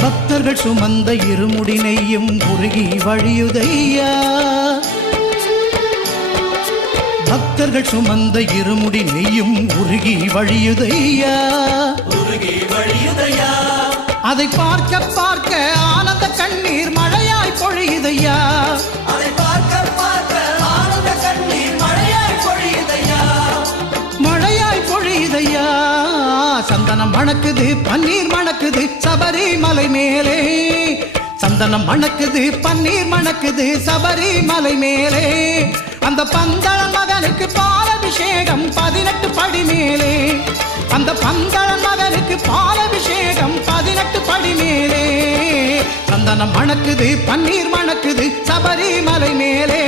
பக்தர்கள் சுமந்த இருமுடி நெய்யும் உருகி வழியுதையா. பக்தர்கள் சுமந்த இருமுடி நெய்யும் உருகி வழியுதையா. அதை பார்க்க பார்க்க ஆனந்த கண்ணீர் மழையாய் பொழியுதையா. மழையாய் பொழியுதையா. சந்தனம் மணக்குது பன்னீர் மணக்குது சபரிமலை மேலே. சந்தனம் மணக்குது பன்னீர் மணக்குது சபரிமலை மேலே. அந்த பந்தளன் மகனுக்கு பாலபிஷேகம் 18 படி மேலே. அந்த பந்தளன் மகனுக்கு பாலபிஷேகம் 18 படி மேலே. சந்தனம் மணக்குது பன்னீர் மணக்குது சபரிமலை மேலே.